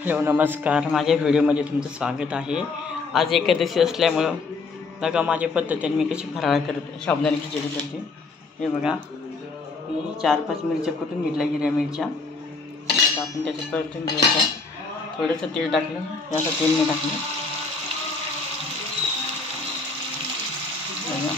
Hello नमस्कार, माझ्या व्हिडिओमध्ये तुमचं स्वागत आहे। आज एकादशी असल्यामुळं बघा माझ्या पद्धतीने मी कशी फराळ करते, साबुदाणा खिचडी करते। हे बघा मी 4-5 मिरच्या कुटून घेतल्या, हिरव्या मिरच्या। आता आपण त्याच्यात परतून घ्यायचं। थोडंसं तेल टाकलं, जास्त तेल नाही टाकलं। बघा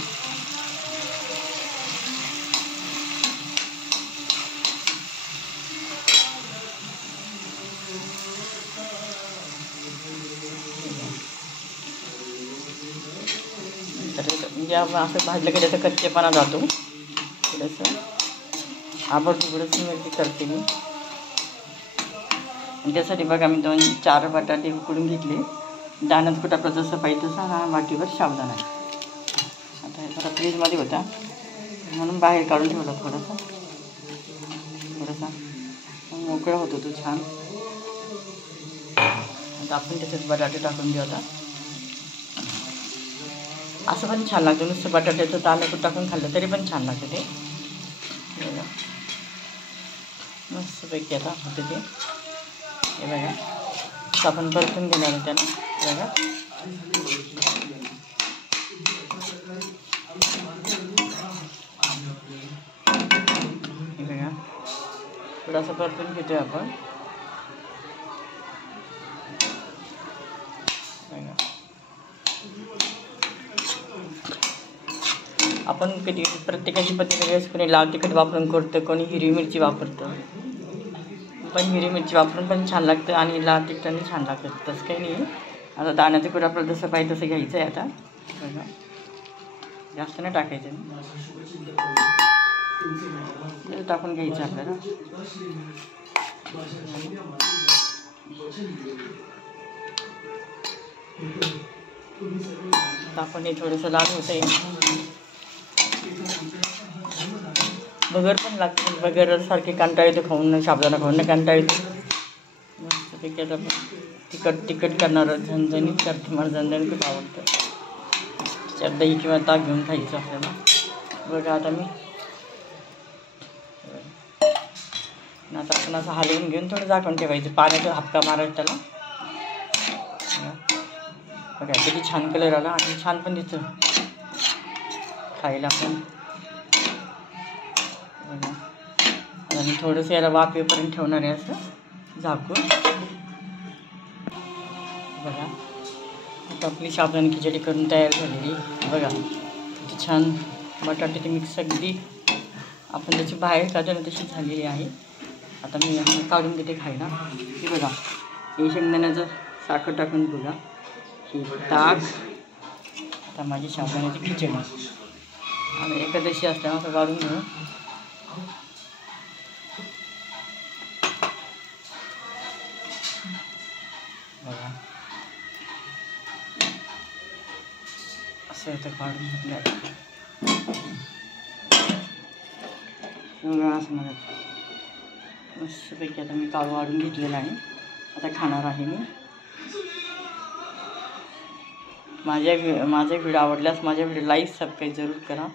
म्हणजे आपण असं भाजलं की त्याचा कच्चेपणा जातो। थोडंसं थोडंसं मिरची करते मी। त्यासाठी बघा मी 2-4 बटाटे उकडून घेतले। दाण्यात कुठं आपलं जसं पाहिजे तसं वाटीवर साबुदाणा। आता हे जरा फ्रीजमध्ये होता म्हणून बाहेर काढून ठेवला थोडासा मोकळा होतो तो छान। आता आपण त्याच्यात बटाटे टाकून घेऊ। आता असं पण छान लागतं, नुसतं बटाट्याचं दाणे टाकून खाल्लं तरी पण छान लागतं ते। मस्तपैकी आता होते ते। हे बघा आपण परतून घेणार त्याला। बघा हे बघा थोडासा परतून घेतोय आपण। आपण कधी प्रत्येकाची पद्धत वेगळी, कोणी लाल तिखट वापरून करतं, कोणी हिरवी मिरची वापरतं। पण हिरवी मिरची वापरून पण छान लागतं आणि लाल तिखटाने छान लागतं, तसं काही नाही। आता दाण्याचं कुठं आपल्याला जसं पाहिजे तसं घ्यायचं आहे। आता बघा जास्त नाही टाकायचं, टाकून घ्यायचं आपल्याला। आपण हे थोडंसं लाल होतं आहे। बगर पण लागते, बगर सारखे कंटाळ येतो खाऊन, साबुदाणा खाऊन कंटाळ येतो। मस्तपैकी आता तिखट करणार झणझणीत करते, मला झणझणीत खूप आवडतं। त्याच्यात दही किंवा ताक घेऊन खायचं आपल्याला। बघा आता मी आता आपण असं हलवून घेऊन थोडं झाकून ठेवायचं, पाण्याचा हापका मारायचा त्याला। बघा किती छान कलर आला आणि छान पण दिसतं खायला पण। बघा आणि थोडंसं याला वाफेपर्यंत ठेवणार आहे असं झाकून। बघा आता आपली साबुदाणा खिचडी करून तयार झालेली। बघा किती छान बटाट्याची मिक्स अगदी आपण त्याची बाहेर काढतो ना तशी झालेली आहे। आता मी काढून घेते खायला। हे बघा हे शेंगदाण्याचं साखर टाकून बघा, ही ताक, आता माझी साबुदाण्याची खिचडी। आणि एकादशी असल्यामुळे असं काढून घेऊ। बघा असं येतं काढून घेतलं असं म्हणत मस्तपैकी। आता मी काढून घेतलेलं आहे, आता खाणार आहे मी। माझा व्हिडिओ आवडल्यास माझ्या व्हिडिओ लाईक सबस्क्राईब जरूर करा।